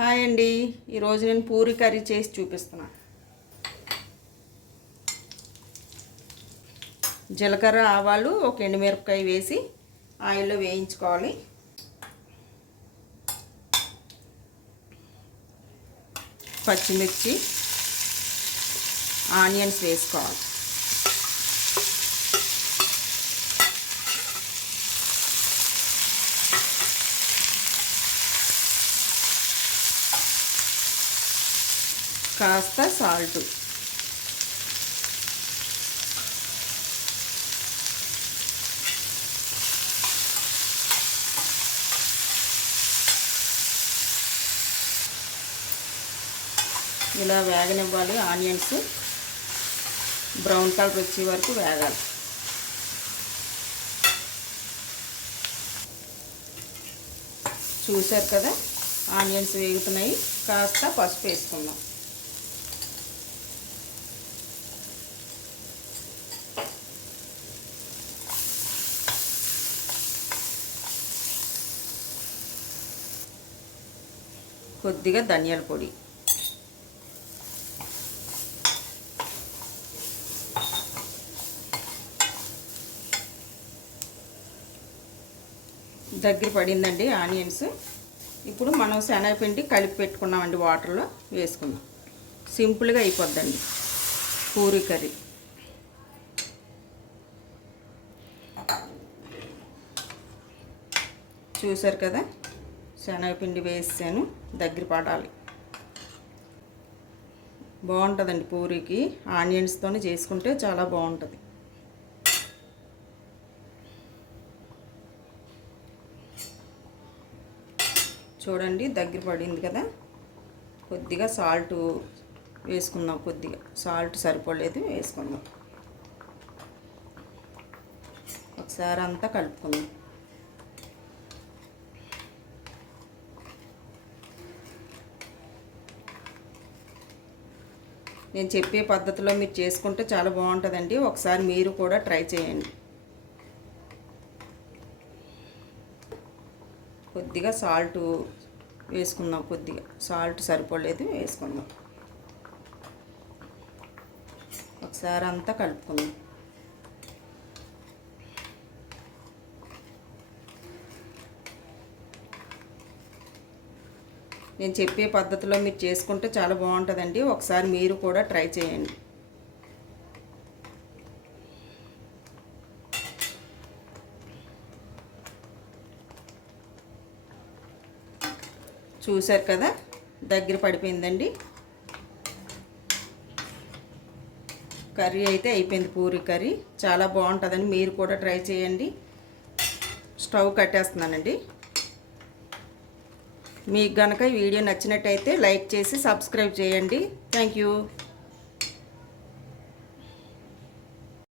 Hi అండి. ఈరోజు నేను పూరి కర్రీ చేసి చూపిస్తున్నా. జీలకర్ర ఆవాలు ఒక ఎండుమిరపకాయ వేసి ఆయిల్లో వేయించుకోవాలి. పచ్చిమిర్చి ఆనియన్స్ వేసుకోవాలి. కాస్త సాల్ట్, ఇలా వేగనివ్వాలి. ఆనియన్స్ బ్రౌన్ కలర్ వచ్చే వరకు వేగాలి. చూశారు కదా, ఆనియన్స్ వేగుతున్నాయి. కాస్త పసుపు వేసుకుందాం. కొద్దిగా ధనియాల పొడి, దగ్గర పడిందండి ఆనియన్స్. ఇప్పుడు మనం శనగపిండి కలిపి పెట్టుకున్నామండి, వాటర్లో వేసుకుందాం. సింపుల్గా అయిపోద్దండి పూరీ కర్రీ. చూసారు కదా, శనగపిండి వేసాను, దగ్గర పడాలి. బాగుంటుందండి పూరీకి. ఆనియన్స్తో చేసుకుంటే చాలా బాగుంటుంది. చూడండి, దగ్గర పడింది కదా. కొద్దిగా సాల్ట్ వేసుకుందాం. కొద్దిగా సాల్ట్ సరిపోలేదు, వేసుకుందాం. ఒకసారి అంతా కలుపుకుందాం. నేను చెప్పే పద్ధతిలో మీరు చేసుకుంటే చాలా బాగుంటుందండి. ఒకసారి మీరు కూడా ట్రై చేయండి. కొద్దిగా సాల్ట్ వేసుకుందాం. కొద్దిగా సాల్ట్ సరిపోలేదు, వేసుకుందాం. ఒకసారి అంతా కలుపుకుందాం. నేను చెప్పే పద్ధతిలో మీరు చేసుకుంటే చాలా బాగుంటుందండి. ఒకసారి మీరు కూడా ట్రై చేయండి. చూశారు కదా, దగ్గర పడిపోయిందండి. కర్రీ అయితే అయిపోయింది. పూరీ కర్రీ చాలా బాగుంటుందండి. మీరు కూడా ట్రై చేయండి. స్టవ్ కట్టేస్తున్నానండి. మీకు గనక ఈ వీడియో నచ్చినట్టయితే లైక్ చేసి సబ్స్క్రైబ్ చేయండి. Thank you.